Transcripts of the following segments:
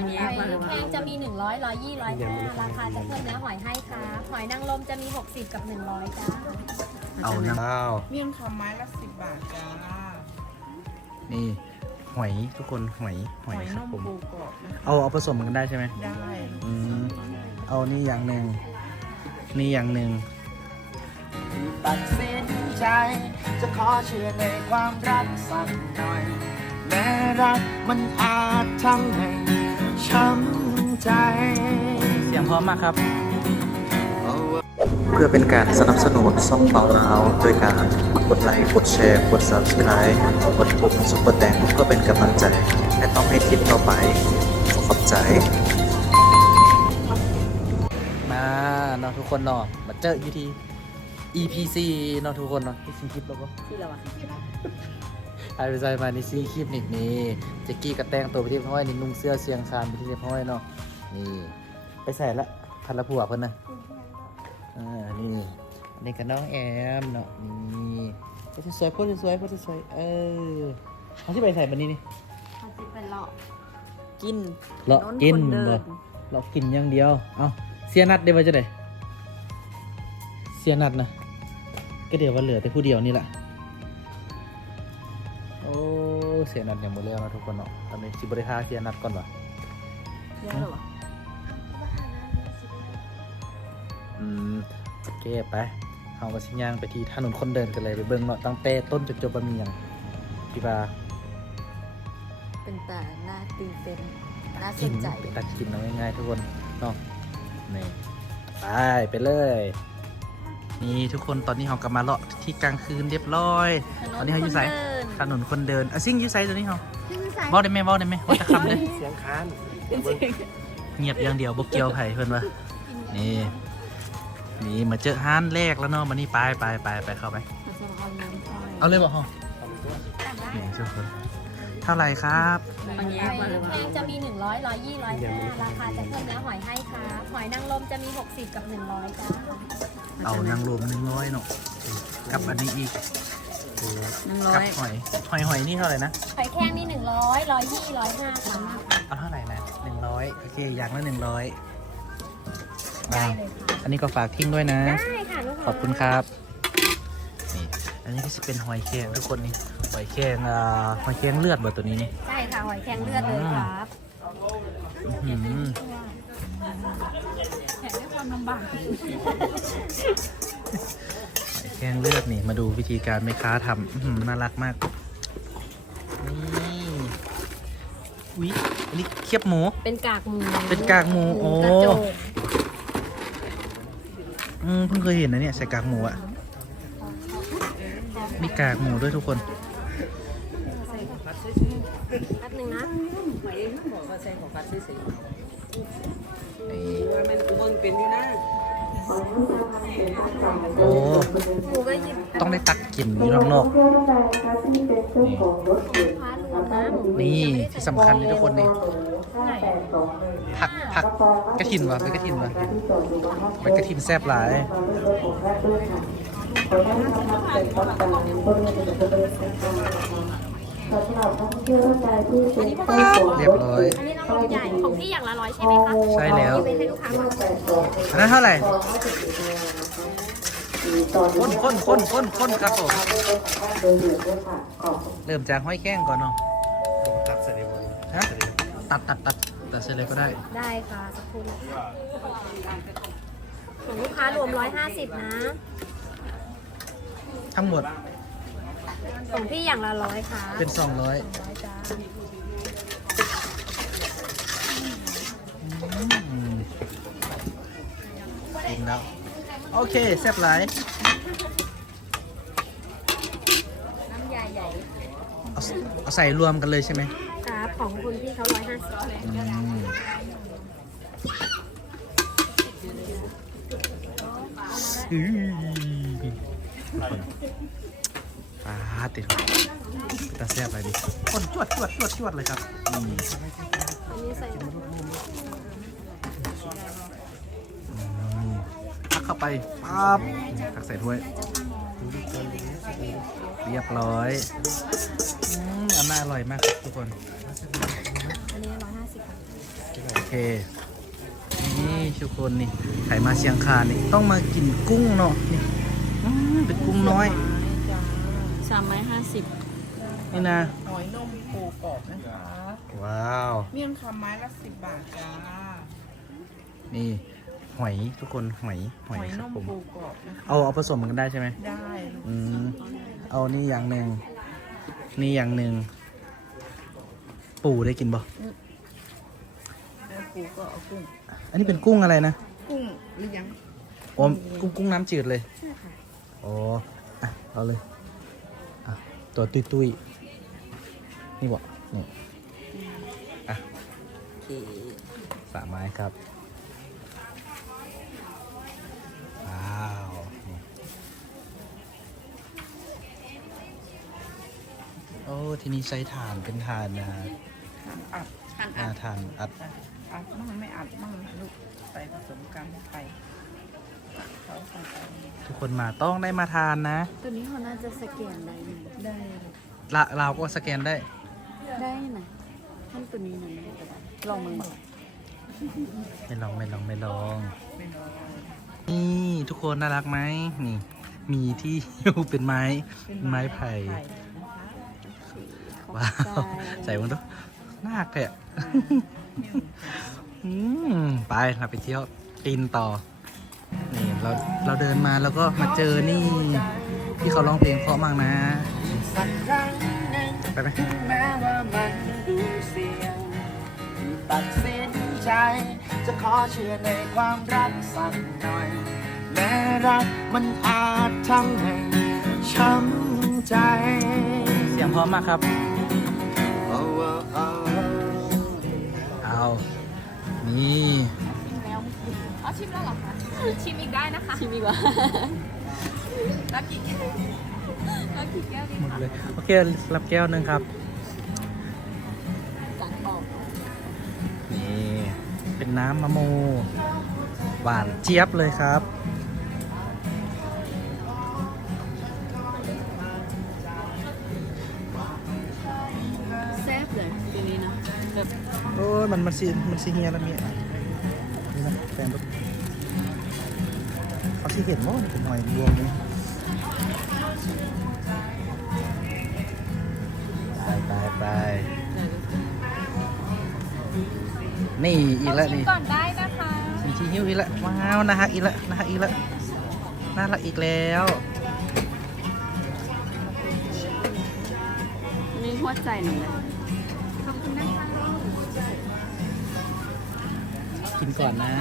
มันแยกมาหอยแครงจะมี 100 120 105ราคาจะเพิ่มเนื้อหอยให้ค่ะหอยนางรมจะมี 60 กับ 100จ้าเอาน้ำข้าวเมี่ยงคำไม้ละสิบบาทจ้า นี่หอยทุกคนหอยหอยคนรับมผมปูกรอบนะคะเอาเอาผสมกันได้ใช่ไหมได้อืมเอานี่อย่างหนึ่งนี่อย่างหนึ่งตัดสินใจ จะขอเชื่อในความรักสักหน่อยแม้รักมันอาจทำให้ ช้ำใจ เสียงพร้อมมากครับ เพื่อเป็นการสนับสนุนซ่องเปาเราโดยการกดไลค์ กดแชร์ กด subscribe กดปุ่มซุปเปอร์แตงเพื่อเป็นกำลังใจ และต้องให้ทิปต่อไปขอบใจ มาเนาะทุกคนเนาะมาเจออยู่ที่ EPC เนาะทุกคนเนาะที่ซีคลิปแล้วก็ ที่เราอะ ไอไปใจมาในซีคลิปนี่นี่เจ๊กี้กระแตงตัวไปที่ห้อยนี่นุ่งเสื้อเชียงคานไปที่เรียบร้อยเนาะนี่ไปใส่ละพันละผัวเพิ่นนะอ่านี่อันนี้กับน้องแอมเนาะนี่โพสสวยโพสสวยโพสสวยเออเขาที่ไปใส่บันนี้นี่เขาจะเป็นเลาะกินเลาะกินถคบ่เดิเลาะกินอย่างเดียวเอาเสียนัดได้มาจะได้เสียนัดนะก็เดี๋ยวว่าเหลือแต่ผู้เดียวนี่แหละ เสียนัดยังหมดแล้วนะทุกคนเนาะตอนนี้สิบริหารเสียนัดก่อนวะเยอะเหรอวะอืมโอเคไปเอากระสิย่างไปที่ถนนคนเดินกันเลยไปเบิ่งเนาะตั้งแต่ต้นจนจบบะเมียงพี่บาเป็นแต่หน้าตีเป็นน่าสกินนใจไปตัดกินเอาง่ายๆทุกคนเนาะนี่ไปไปเลยนี่ทุกคนตอนนี้เรากลับมาเลาะที่กลางคืนเรียบร้อย ตอนนี้เขาอยู่ไส ถนนคนเดินอะซิ่งอยู่ไซตัวนี้เขาเว้าได้ไหมเว้าได้ไหมว่าจะคำเลยเสียงค้านเงียบอย่างเดียวบกเกียวไผ่เพื่อนวะนี่นี่มาเจอห้านแรกแล้วเนาะมานี่ไปไปไปไปเข้าไปเอาเลยบอกฮะนี่ทุกคนเท่าไหร่ครับมันแยหกอยมาแครงจะมี 100 120 105ราคาจะเพิ่มเนื้อหอยให้ค่ะหอยนางรมจะมี 60 กับ 100จ้าเอานางรมหนึ่งร้อยเนาะกับอันนี้อีก หนึ่งร้อกับยหอยหอยหอยนี่เท่าไหร่นะ หอยแครงนี่100 120 105ค่ะเอาเท่าไหร่นะหนึ่งร้อยโอเค อย่างละหนึ่งร้อยได้เลยค่ะอันนี้ก็ฝากทิ้งด้วยนะ ได้ค่ะลูกค้าขอบคุณครับ นี่ อันนี้ก็จะเป็นหอยแครงทุกคนนี่ หอยแครงอ่าหอยแครงเลือดเบอร์ตัวนี้นี่ ใช่ค่ะหอยแครงเลือดเลยครับอื้อหือแข่งด้วยความลำบากหอย แครงเลือดนี่มาดูวิธีการแม่ค้าทำอื้อหือน่ารักมาก นี่อุ๊ยอันนี้เคียบหมู เป็นกากหมูเป็นกากหมู โอ้กระจกอืมเพิ่งเคยเห็นนะเนี่ยใส่กากหมูอะมีกากหมูด้วยทุกคนแป๊บนึงนะบอกว่าใส่ของฟัดซื้อสินี่ว่ามันกูเบิ่งเป็นอยู่นะ โอ้หก็ยิบต้องได้ตักกินอยู่ข้างนอก นี่ที่สำคัญเลยทุกคนนี่ผักผักกระถินวะเป็นกระถินวะเป็นกระถินแซ่บหลาย เรียบร้อย อันนี้น้องลำใหญ่ของพี่อย่างละร้อยใช่ไหมคะใช่แล้วนี่เป็นให้ลูกค้าก่อนอันนั้นเท่าไหร่ ข้นข้นข้นข้นข้นครับผม เริ่มจากห้อยแข้งก่อนเนาะตัดเสร็จแล้วฮะตัดตัดตัดตัดเสร็จเลยก็ได้ ได้ค่ะสักครู่นะคะของลูกค้ารวม150นะ ทั้งหมด ของพี่อย่างละร้อยค่ะเป็น200สองร้อยจ้าอืมกินแล้วโอเคแซ่บหลายน้ำยาใหญ่เอาเอาใส่รวมกันเลยใช่ไหมครับของคุณพี่เขา150อืมอื้อปลาติดตาแซ่บอะไรดิคนจวดจวดจวดจวดเลยครับอืมอันนี้ใส่อืมทักเข้าไปปั๊บทักใส่ถ้วย เรียบร้อยอืมอันน่าอร่อยมากครับทุกคน อันนี้150ค่ะโอเคเค นี่ทุกคนนี่ใครมาเชียงคานนี่ต้องมากินกุ้งเนาะนี่อืมเป็นกุ้งน้อยสามไม้ห้าสิบนี่นะ หอยนมปูกรอบนะคะว้าว เมี่ยงคำไม้ละสิบบาทจ้านี่หอยทุกคนหอยหหอยอยคนรับมผมปูกรอบนะคะเอาเอาผสมกันได้ใช่ไหมได้อืมเอานี่อย่างหนึ่งนี่อย่างหนึ่งปูได้กินบ่แล้วปูก็เอากุ้งอันนี้เป็นกุ้งอะไรนะกุ้งหรือยังอ๋อกุ้งกุ้งน้ำจืดเลยอ๋ออะเอาเลยอะ ตัวตุยตุยๆนี่บ่นี่อะสามไม้ครับ ว้าวนี่โอ้ทีนี้ใช้ถ่านเป็นถ่านนะทานอัดอ่าถ่านอัดอัดมั่งไม่อัดมั่งลูกใส่ผสมกันไปเขาใส่ไปทุกคนมาต้องได้มาทานนะ ตัวนี้เขาน่าจะสแกนได้อยู่ ได้ละเราก็สแกนได้ ได้นะท่านตัวนี้นะไม่ได้ก็ได้ลองมึงบอกไม่ลองไม่ลองไม่ลองไม่รอนี่ทุกคนน่ารักไหมนี่ มีที่อยู่เป็นไม้เป็นไม้ไผ่นะคะว้าวใส่มันด้วยน่ารักแท้อืมไปเราไปเที่ยวตีนต่อ นี่เราเราเดินมาแล้วก็มาเจอนี่ ที่เขาร้องเพลงเพราะมากนะ สักครั้งหนึ่งไปไหมแม้ว่ามันดูเสี่ยงตัดสินใจ จะขอเชื่อในความรักสักหน่อย แม้รักมันอาจทำให้ช้ำใจ เสียงเพราะมากครับ โอ้โอ้โอ้เอา นี่เอาชิมแล้วเหรอคะ ชิมอีกได้นะคะ ชิมดีกว่ารับกี่ แก้วรับกี่แก้วดีหมดเลยโอเครับแก้วหนึ่งครับ จังออกนี่เป็นน้ำมะโมหวานเจี๊ยบเลยครับ แซ่บเลยตัวนี้นะแบบโอ้ยมันมันซีมันซีเฮียแล้วมีอะนี่นะแฟนรถเขาซีเห็นว่าเป็นหน่อยรวมเลย ไปไปไปนี่อีกแล้วชิมนี่ก่อนได้นะคะมีที่หิ้วอีกแล้วว้าวนะฮะอีกแล้วนะฮะอีกแล้วน่ารักอีกแล้ว มีหัวใจหนึ่งเลยขอบคุณนะคะกินก่อนนะ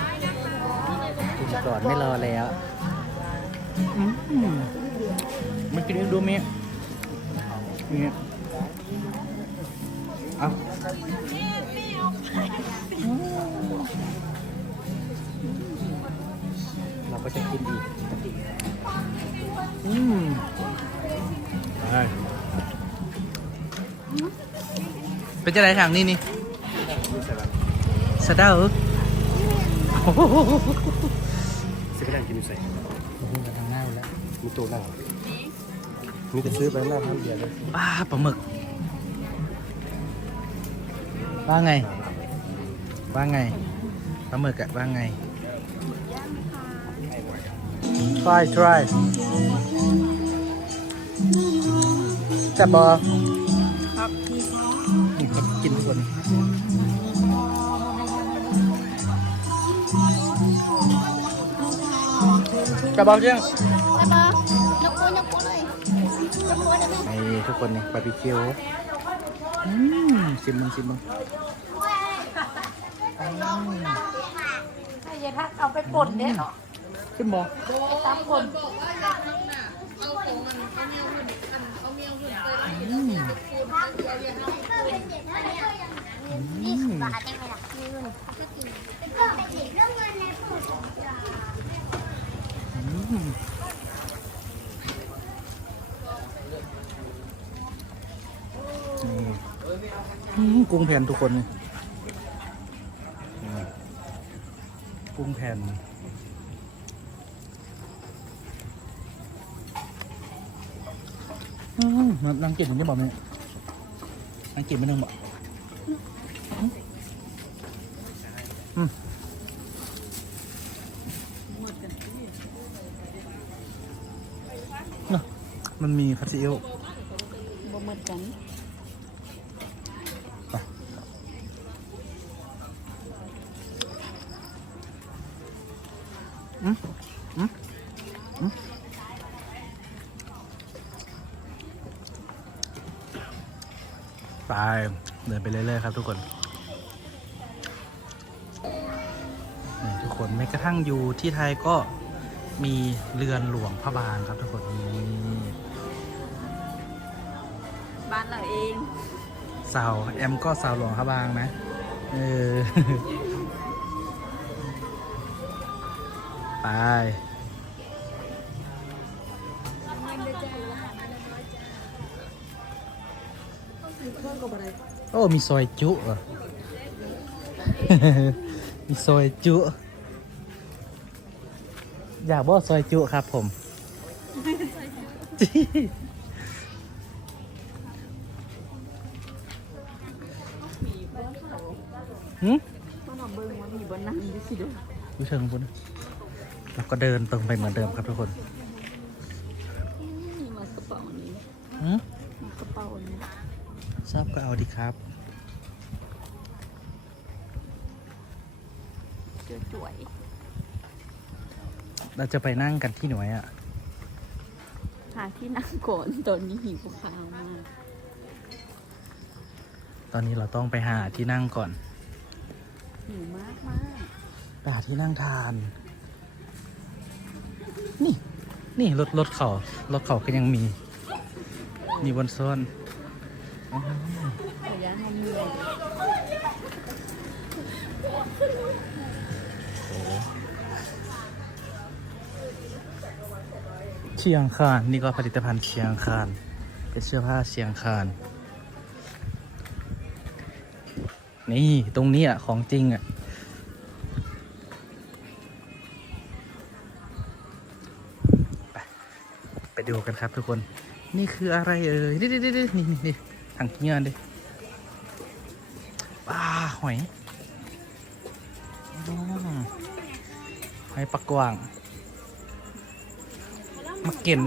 กินก่อนไม่รอแล้ว อืมมัน กินดูเมียเมียเอาเราก็จะกินอีกอืมไปเป็นจะไรทางนี้นี่สะเดาเหรอโอ้โหซื้อกระดานกินอยู่ใส่มันทางหน้าแล้วมีตัวห น้ามีแต่ซื้อไปหน้าพันเดียวเลยป้าปลาหมึกว่าไง ว่าไงปลาหมึกอะว่าไง try try จับบอครับนี่เขากินทุกคนจับบอเชีย คนนี่บาร์บีคิวอืมชิมมึงชิมมึงเย็นทักเอาไปป่นเนี่ยเนาะขึ้นบอตามป่นอืมอืมอืม กุ้งแผ่นทุกคนกุ้งแผ่นนั่งกินอย่างนี้บอกไหมนั่งกินไม่นึงบอกมันมันมีคาซิเอล ไปเดินไปเรื่อยๆครับทุกคนนี่ทุกคนแม้กระทั่งอยู่ที่ไทยก็มีเรือนหลวงพระบางครับทุกคนนี่บ้านเราเองสาวแอมก็สาวหลวงพระบางนะเออ ไป โอ้ มีซอยจุเหรอมีซอยจุ อยากบอกซอยจุครับผม หืมก็มาเบิ่งว่ามีบ่นั่งอยู่สิเด้ออยู่เชิงบนแล้วก็เดินตรงไปเหมือนเดิมครับทุกคน นี่มากระเป๋านี้ หืม มากระเป๋านี้ ช อบก็เอาดีครับเจอจ่วยเราจะไปนั่งกันที่หน่วยอะ หาที่นั่งก่อนตอนนี้หิวข้าวมาก ตอนนี้เราต้องไปหาที่นั่งก่อน หิวมากมากไปหาที่นั่งทาน นี่ นี่รถรถเขารถเขาก็ยังมี มีบนโซนอ๋อระยะทำเหนื่อย เชียงคานนี่ก็ผลิตภัณฑ์เชียงคานเป็นเสื้อผ้าเชียงคานนี่ตรงนี้อะ ของจริงอะ ไปไปดูกันครับทุกคน นี่คืออะไรเอ่ยนี่นี่นี่นี่นี่นี่ ถังเงินดิว้าหอยหอยปักกวางมาเก็น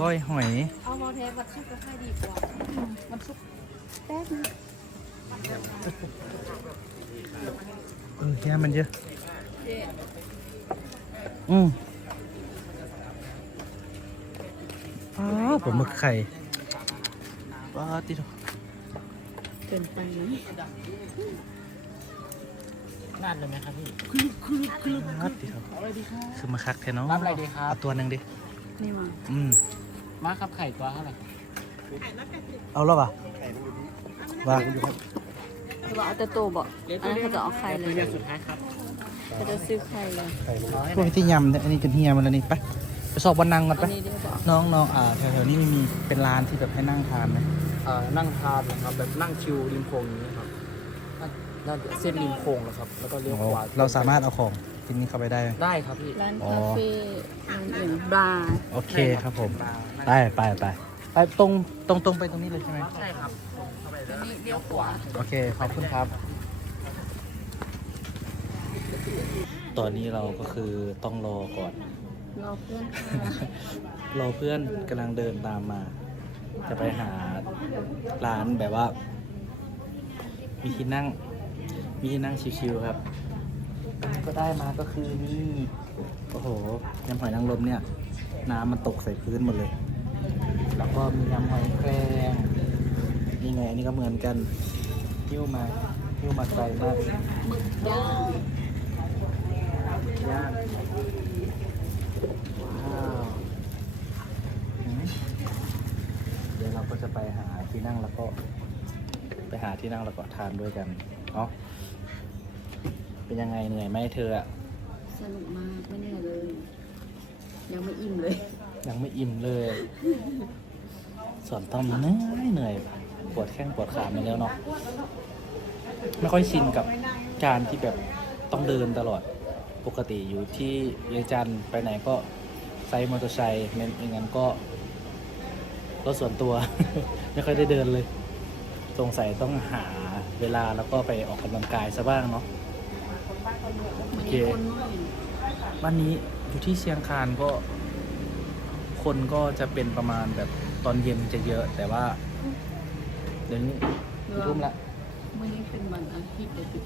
ก้อยหอย เอาโมเทสวัดชุกก็ค่ายดีกว่าวันชุกแป๊บนึงเออแค่มันเยอะ อืมอ๋อปลาหมึกไข่ ปลาติดเกินไปไหมนั่นเลยไหมครับพี่ปลาติดคือมาคักแทนน้องรับอะไรดีครับเอาตัวหนึ่งดินี่มาอืมมาครับไข่ตัวเท่าไหร่เอาแล้วป่ะว่าจะบอกเอาแต่โตบอกอันนั้นเขาจะเอาไข่เลยเรื่องสุดท้ายครับเขาจะซื้อไข่เลยพวกที่ยำเนี่ยอันนี้จนเฮียมันแล้วนี่ไปไปสอบวันนังก่อนอัไปนนี้เดี๋ยวบอกน้องน้องอ่าแถวๆนี้ไม่มีเป็นร้านที่แบบให้นั่งทานไหมเอ่อ นั่งทานนะครับแบบนั่งชิลริมโขงอย่างนี้ครับน่าน่าจะเส้นริมโขงนะครับ แล้วก็เลี้ยวอ๋อขวาเราสามารถเอาของที่นี่เข้าไปได้ไหมได้ครับพี่ร้านอ๋อคาเฟ่ร้านอื่นบาร์โอเคครับผมไปไปไปไปตรงตรงตรงไปตรงนี้เลยใช่ไหมใช่ครับอันนี้เลี้ยวขวาโอเคขอบคุณครับ ตอนนี้เราก็คือต้องรอก่อนรอเพื่อนค่ะรอเพื่อนกำลังเดินตามมา จะไปหา ร้านแบบว่า มีที่นั่ง มีที่นั่งชิวๆครับ ก็ได้มาก็คือนี่โอ้โหยำหอยนางรมเนี่ย น้ำมันตกใส่พื้นหมดเลย แล้วก็มียำหอยแครงนี่ไงอันนี้ก็เหมือนกันหิ้วมาหิ้วมาไกลมากย่าง ย่างว้าวอืมเดี๋ยวเราก็จะไปหาที่นั่งแล้วก็ ไปหา ที่นั่งแล้วก็ทานด้วยกันเนาะเป็นยังไงเหนื่อยไหมเธออะสนุกมากไม่เหนื่อยเลย ยังไม่อิ่มเลย ยังไม่อิ่มเลย ส่วนต้อมเหนื่อยเหนื่อยปวดแข้งปวดขามาแล้วเนาะไม่ค่อยชินกับการที่แบบต้องเดินตลอดปกติอยู่ที่เวียงจันทร์ไปไหนก็ไซค์มอเตอร์ไซค์ไม่ไม่งั้นก็รถส่วนตัว ไม่ค่อยได้เดินเลย สงสัยต้องหาเวลาแล้วก็ไปออกกำลังกายซะบ้างเนาะโอเควันนี้อยู่ที่เชียงคานก็ คนก็จะเป็นประมาณแบบตอนเย็นจะเยอะ แต่ว่า เดี๋ยวนี้กี่ทุ่มละวันนี้เป็นวันอาทิตย์เดี๋ยวจะ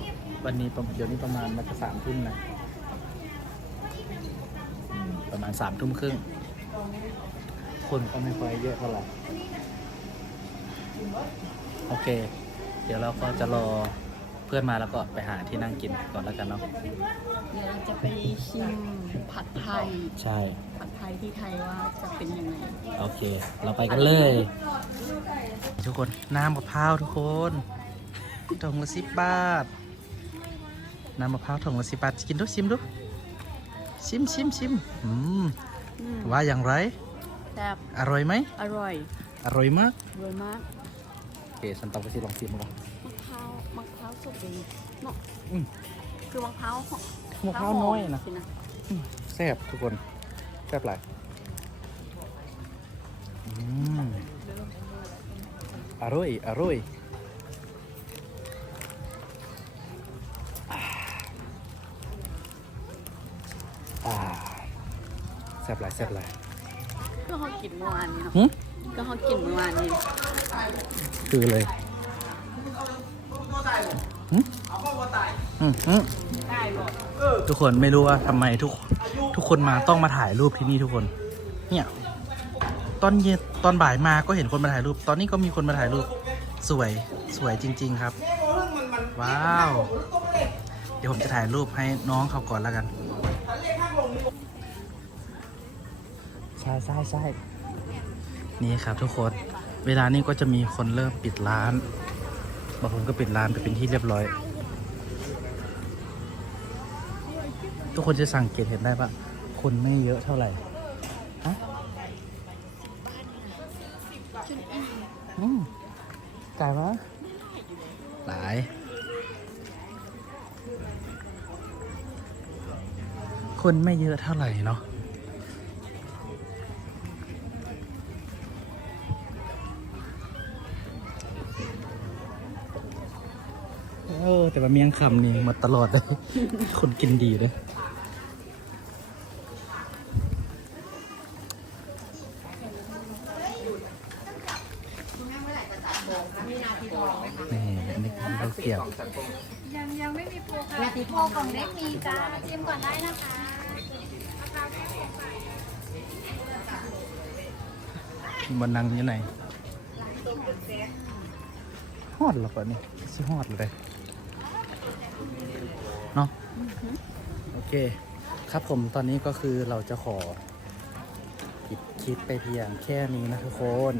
วันนี้ประเดี๋ยวนี้ประมาณมันจะสามทุ่มนะอืมประมาณสามทุ่มครึ่ง คนก็ไม่ค่อยเยอะเท่าไหร่ โอเค เดี๋ยวเราก็จะรอเพื่อนมาแล้วก็ไปหาที่นั่งกินก่อนแล้วกันเนาะเดี๋ยวเราจะไปชิมผัดไทย ใช่ ผัดไทยที่ไทยว่าจะเป็นยังไง โอเค เราไปกันเลย ทุกคนน้ำมะพร้าวทุกคนถุงละสิบบาท น้ำมะพร้าวถุงละสิบบาท กินดูชิมดู ชิมชิมชิมอืมว่าอย่างไรแซ่บอร่อยไหม อร่อย อร่อยมาก อร่อยมากโอ เคฉันต้องไปสิลองชิมก่อนมะพร้าวมะพร้าวสุกเองเนาะอืมคือมะพร้าวของมะพร้าวน้อยนะสินะแซ่บทุกคนแซ่บหลายอืมอร่อยอร่อยอ่าแซ่บหลายแซ่บหลายก็เขากินเมื่อวานนี้เนาะหึก็เขากินเมื่อวานนี้ คือเลยหึอืมอืมได้หรอทุกคนไม่รู้ว่าทำไมทุกทุกคนมาต้องมาถ่ายรูปที่นี่ทุกคน เนี่ย ตอนเย็นตอนบ่ายมาก็เห็นคนมาถ่ายรูป ตอนนี้ก็มีคนมาถ่ายรูปสวยสวยจริง ๆ ครับ ว้าว เดี๋ยวผมจะถ่ายรูปให้น้องเขาก่อนแล้วกันใช่ใช่ใช่นี่ครับทุกคน เวลานี้ก็จะมีคนเริ่มปิดร้าน บางคนก็ปิดร้านไปเป็นที่เรียบร้อย ทุกคนจะสังเกตเห็นได้ว่าคนไม่เยอะเท่าไหร่ฮะจ่ายมาหลายคนไม่เยอะเท่าไหร่เนาะ ออ แต่ว่าเมียงคำนี่หมาตลอดเลย คนกินดีเลยนี่อันนี้เราเกี่ยวนาทีโพกล่องเล็กมีจ้าชิมก่อนได้นะคะบนนังอยู่ไหนฮอดหรอปะนี่สิฮอดเลย เนาะโอเค ครับผมตอนนี้ก็คือเราจะขอปิดคลิปไปเพียงแค่นี้นะทุกคน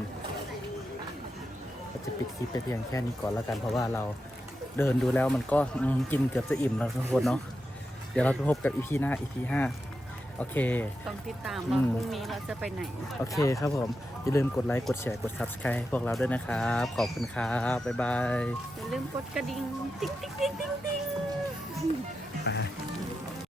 ก็จะปิดคลิปไปเพียงแค่นี้ก่อนแล้วกัน เพราะว่าเราเดินดูแล้วมันก็กินเกือบจะอิ่มแล้วทุกคนเนาะเดี๋ยวเราไปพบกับอีพีหน้าอีพีห้า โอเค ต้องติดตามอืว่ามพรุ่งนี้เราจะไปไหน โอเคครับผม อย่าลืมกดไลค์ กดแชร์ กด Subscribe ให้พวกเราด้วยนะครับ ขอบคุณครับ บ๊ายบาย อย่าลืมกดกระดิ่ง ติ๊งติ๊งติ๊งติ๊งติ๊งไป